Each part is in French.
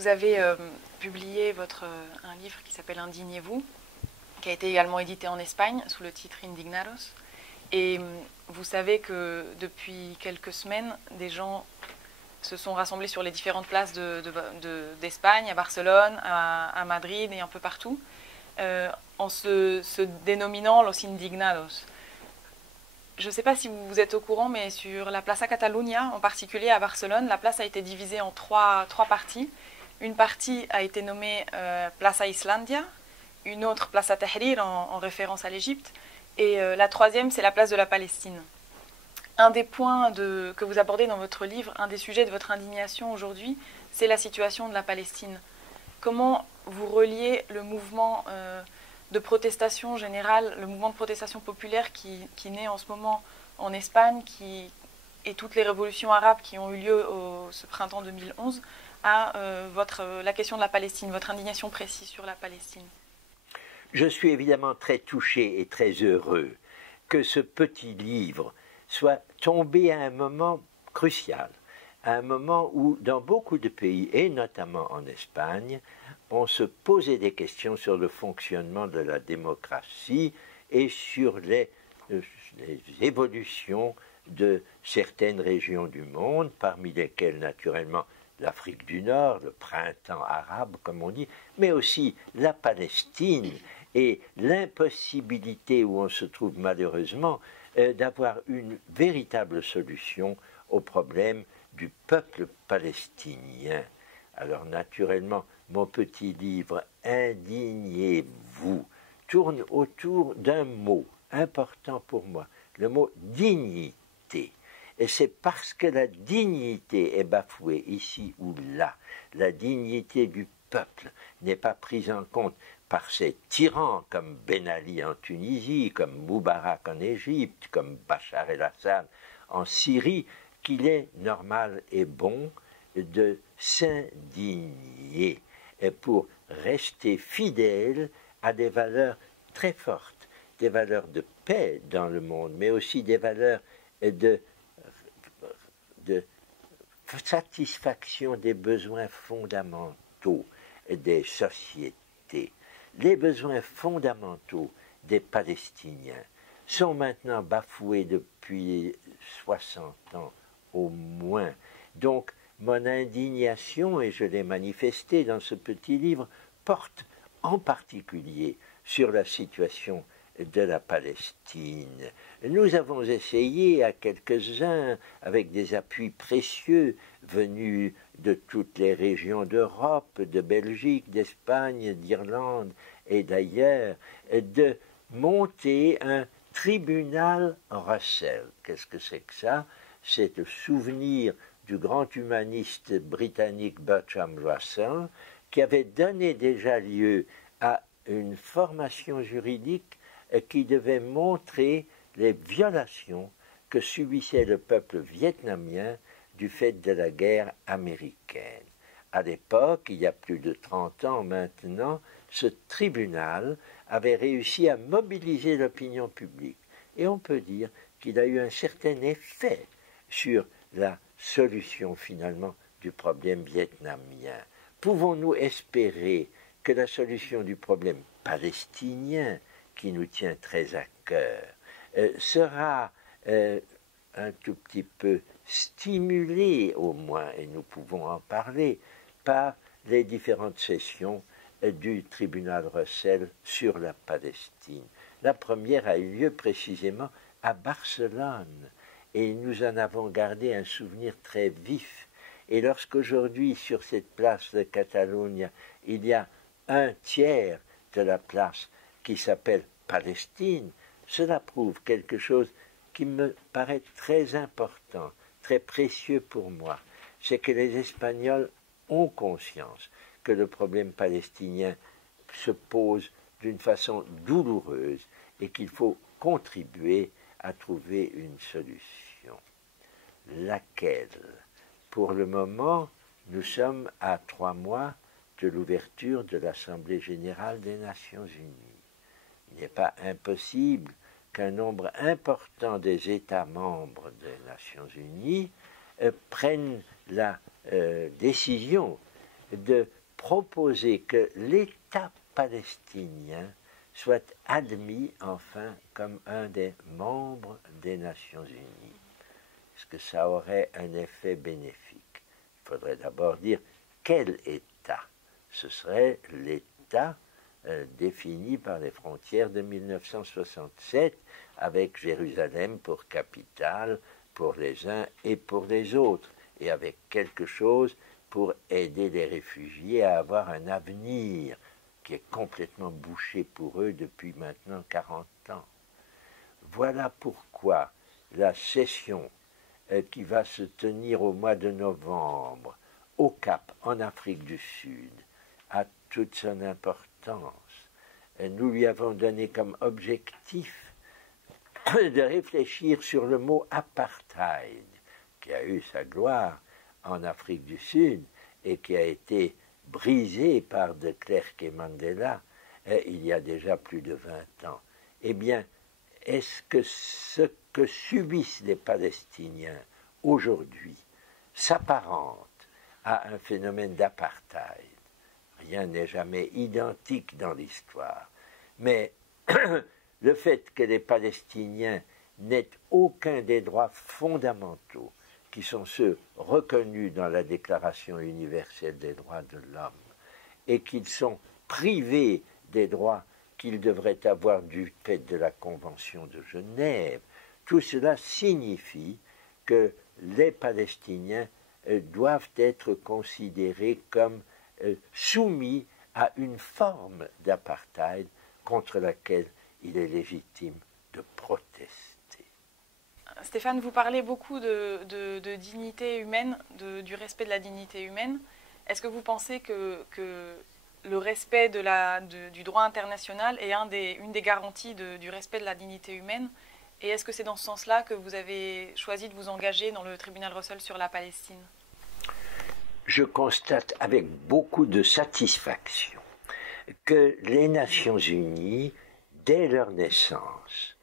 vous avez publié un livre qui s'appelle Indignez-vous, qui a été également édité en Espagne sous le titre Indignados. Et vous savez que depuis quelques semaines, des gens se sont rassemblés sur les différentes places d'Espagne, à Barcelone, à Madrid et un peu partout, en se dénominant Los Indignados. Je ne sais pas si vous êtes au courant, mais sur la Plaça Catalunya, en particulier à Barcelone, la place a été divisée en trois parties. Une partie a été nommée Plaça Islandia, une autre Plaça Tahrir en référence à l'Égypte, et la troisième, c'est la place de la Palestine. Un des points que vous abordez dans votre livre, un des sujets de votre indignation aujourd'hui, c'est la situation de la Palestine. Comment vous reliez le mouvement de protestation générale, le mouvement de protestation populaire qui naît en ce moment en Espagne, et toutes les révolutions arabes qui ont eu lieu ce printemps 2011, à la question de la Palestine, votre indignation précise sur la Palestine? Je suis évidemment très touché et très heureux que ce petit livre soit tombé à un moment crucial, à un moment où, dans beaucoup de pays, et notamment en Espagne, on se posait des questions sur le fonctionnement de la démocratie et sur les évolutions de certaines régions du monde, parmi lesquelles, naturellement, l'Afrique du Nord, le printemps arabe, comme on dit, mais aussi la Palestine et l'impossibilité où on se trouve malheureusement d'avoir une véritable solution au problème du peuple palestinien. Alors naturellement, mon petit livre « Indignez-vous » tourne autour d'un mot important pour moi, le mot « dignité ». Et c'est parce que la dignité est bafouée ici ou là, la dignité du peuple n'est pas prise en compte par ces tyrans comme Ben Ali en Tunisie, comme Moubarak en Égypte, comme Bachar el-Assad en Syrie, qu'il est normal et bon de s'indigner pour rester fidèle à des valeurs très fortes, des valeurs de paix dans le monde, mais aussi des valeurs de satisfaction des besoins fondamentaux des sociétés. Les besoins fondamentaux des Palestiniens sont maintenant bafoués depuis 60 ans au moins. Donc, mon indignation, et je l'ai manifestée dans ce petit livre, porte en particulier sur la situation de la Palestine. Nous avons essayé à quelques-uns, avec des appuis précieux venus de toutes les régions d'Europe, de Belgique, d'Espagne, d'Irlande et d'ailleurs, de monter un tribunal Russell. Qu'est-ce que c'est que ça? C'est le souvenir du grand humaniste britannique Bertrand Russell, qui avait donné déjà lieu à une formation juridique qui devait montrer les violations que subissait le peuple vietnamien du fait de la guerre américaine. À l'époque, il y a plus de 30 ans maintenant, ce tribunal avait réussi à mobiliser l'opinion publique. Et on peut dire qu'il a eu un certain effet sur la solution finalement du problème vietnamien. Pouvons-nous espérer que la solution du problème palestinien, qui nous tient très à cœur, sera un tout petit peu stimulée au moins, et nous pouvons en parler, par les différentes sessions du tribunal Russell sur la Palestine. La première a eu lieu précisément à Barcelone, et nous en avons gardé un souvenir très vif. Et lorsqu'aujourd'hui, sur cette place de Catalunya, il y a un tiers de la place qui s'appelle Palestine, cela prouve quelque chose qui me paraît très important, très précieux pour moi. C'est que les Espagnols ont conscience que le problème palestinien se pose d'une façon douloureuse et qu'il faut contribuer à trouver une solution. Laquelle? Pour le moment, nous sommes à 3 mois de l'ouverture de l'Assemblée générale des Nations unies. Il n'est pas impossible qu'un nombre important des États membres des Nations unies prennent la décision de proposer que l'État palestinien soit admis enfin comme un des membres des Nations Unies. Est-ce que ça aurait un effet bénéfique? Il faudrait d'abord dire quel État? Ce serait l'État défini par les frontières de 1967, avec Jérusalem pour capitale pour les uns et pour les autres, et avec quelque chose pour aider les réfugiés à avoir un avenir qui est complètement bouché pour eux depuis maintenant 40 ans. Voilà pourquoi la session qui va se tenir au mois de novembre au Cap, en Afrique du Sud, a toute son importance. Nous lui avons donné comme objectif de réfléchir sur le mot apartheid, qui a eu sa gloire en Afrique du Sud et qui a été brisé par de Klerk et Mandela il y a déjà plus de 20 ans. Eh bien, est-ce que ce que subissent les Palestiniens aujourd'hui s'apparente à un phénomène d'apartheid? Rien n'est jamais identique dans l'histoire. Mais le fait que les Palestiniens n'aient aucun des droits fondamentaux, qui sont ceux reconnus dans la Déclaration universelle des droits de l'homme, et qu'ils sont privés des droits qu'ils devraient avoir du fait de la Convention de Genève, tout cela signifie que les Palestiniens doivent être considérés comme soumis à une forme d'apartheid contre laquelle il est légitime de protester. Stéphane, vous parlez beaucoup de dignité humaine, du respect de la dignité humaine. Est-ce que vous pensez que le respect du droit international est une des garanties du respect de la dignité humaine? Et est-ce que c'est dans ce sens-là que vous avez choisi de vous engager dans le tribunal Russell sur la Palestine? Je constate avec beaucoup de satisfaction que les Nations Unies, dès leur naissance,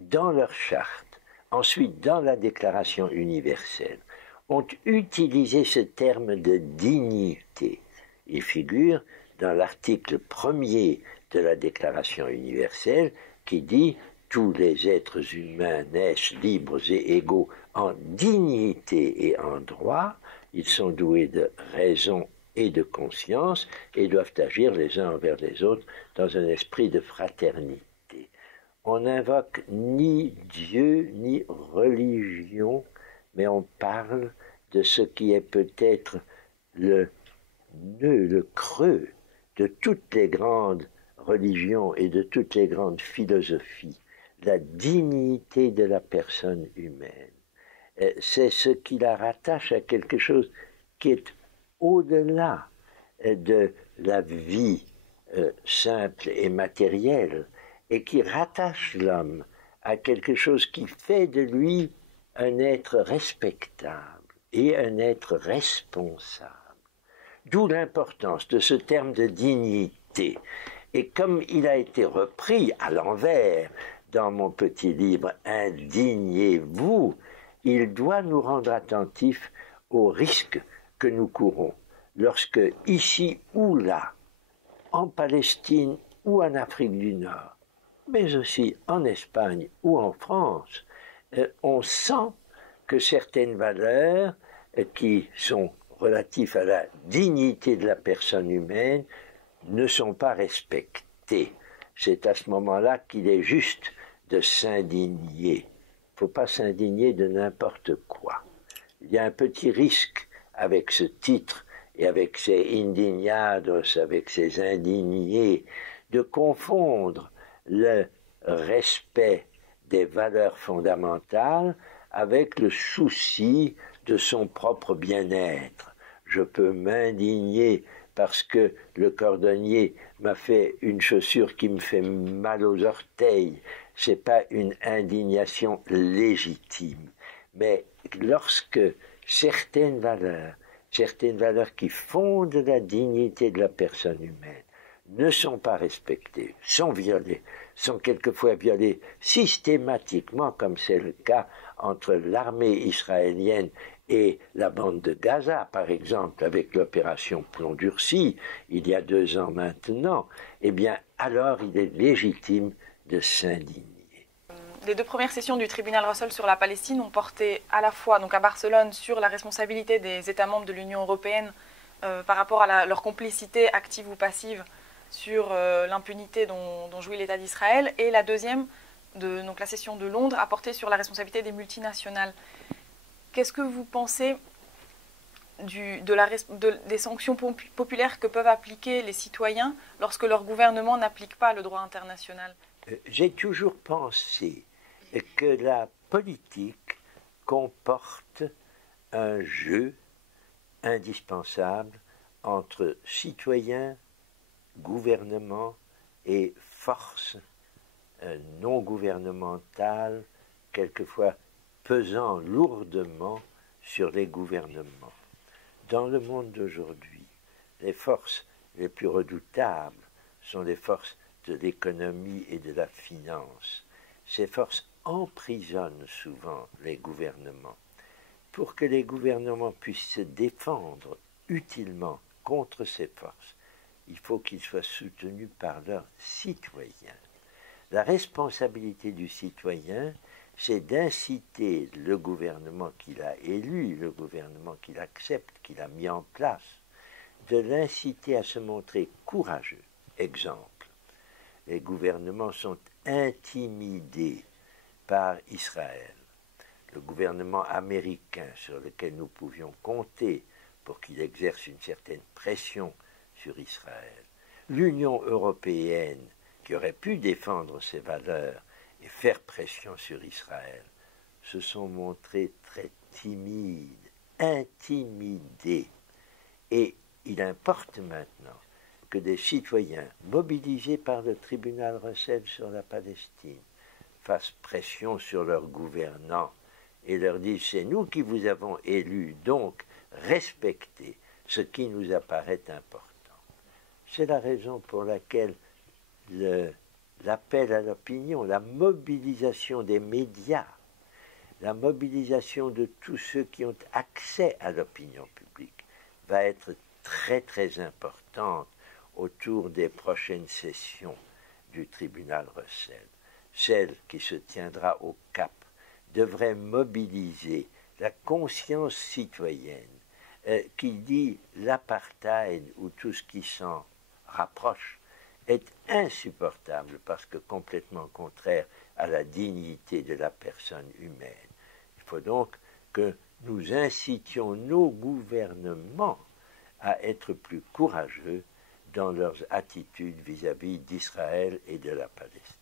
dans leur charte, ensuite dans la Déclaration universelle, ont utilisé ce terme de dignité. Il figure dans l'article 1er de la Déclaration universelle qui dit « Tous les êtres humains naissent libres et égaux en dignité et en droit. Ils sont doués de raison et de conscience et doivent agir les uns envers les autres dans un esprit de fraternité. » On n'invoque ni Dieu ni religion, mais on parle de ce qui est peut-être le nœud, le creux de toutes les grandes religions et de toutes les grandes philosophies, la dignité de la personne humaine. C'est ce qui la rattache à quelque chose qui est au-delà de la vie simple et matérielle et qui rattache l'homme à quelque chose qui fait de lui un être respectable et un être responsable. D'où l'importance de ce terme de dignité. Et comme il a été repris à l'envers dans mon petit livre « Indignez-vous », il doit nous rendre attentifs aux risques que nous courons lorsque, ici ou là, en Palestine ou en Afrique du Nord, mais aussi en Espagne ou en France, on sent que certaines valeurs qui sont relatives à la dignité de la personne humaine ne sont pas respectées. C'est à ce moment-là qu'il est juste de s'indigner. Il ne faut pas s'indigner de n'importe quoi. Il y a un petit risque avec ce titre et avec ces indignados, avec ces indignés, de confondre le respect des valeurs fondamentales avec le souci de son propre bien-être. Je peux m'indigner parce que le cordonnier m'a fait une chaussure qui me fait mal aux orteils. C'est pas une indignation légitime. Mais lorsque certaines valeurs qui fondent la dignité de la personne humaine ne sont pas respectées, sont violées, sont quelquefois violées systématiquement, comme c'est le cas entre l'armée israélienne et la bande de Gaza, par exemple, avec l'opération Plomb durci, il y a 2 ans maintenant, eh bien, alors il est légitime de s'indigner. Les 2 premières sessions du tribunal Russell sur la Palestine ont porté à la fois, donc à Barcelone, sur la responsabilité des États membres de l'Union européenne par rapport à leur complicité active ou passive sur l'impunité dont jouit l'État d'Israël, et la deuxième, donc la session de Londres, a porté sur la responsabilité des multinationales. Qu'est-ce que vous pensez des sanctions populaires que peuvent appliquer les citoyens lorsque leur gouvernement n'applique pas le droit international? J'ai toujours pensé que la politique comporte un jeu indispensable entre citoyens, gouvernements et forces non gouvernementales, quelquefois pesant lourdement sur les gouvernements. Dans le monde d'aujourd'hui, les forces les plus redoutables sont les forces de l'économie et de la finance. Ces forces emprisonnent souvent les gouvernements. Pour que les gouvernements puissent se défendre utilement contre ces forces, il faut qu'ils soient soutenus par leurs citoyens. La responsabilité du citoyen, c'est d'inciter le gouvernement qu'il a élu, le gouvernement qu'il accepte, qu'il a mis en place, de l'inciter à se montrer courageux. Exemple, les gouvernements sont intimidés par Israël. Le gouvernement américain sur lequel nous pouvions compter pour qu'il exerce une certaine pression sur Israël. L'Union européenne qui aurait pu défendre ses valeurs et faire pression sur Israël se sont montrés très timides, intimidés. Et il importe maintenant que des citoyens mobilisés par le tribunal Russell sur la Palestine fassent pression sur leurs gouvernants et leur disent « c'est nous qui vous avons élus, donc respectez ce qui nous apparaît important ». C'est la raison pour laquelle l'appel à l'opinion, la mobilisation des médias, la mobilisation de tous ceux qui ont accès à l'opinion publique va être très très importante autour des prochaines sessions du tribunal Russell. Celle qui se tiendra au Cap devrait mobiliser la conscience citoyenne qui dit l'apartheid ou tout ce qui s'en rapproche est insupportable parce que complètement contraire à la dignité de la personne humaine. Il faut donc que nous incitions nos gouvernements à être plus courageux dans leurs attitudes vis-à-vis d'Israël et de la Palestine.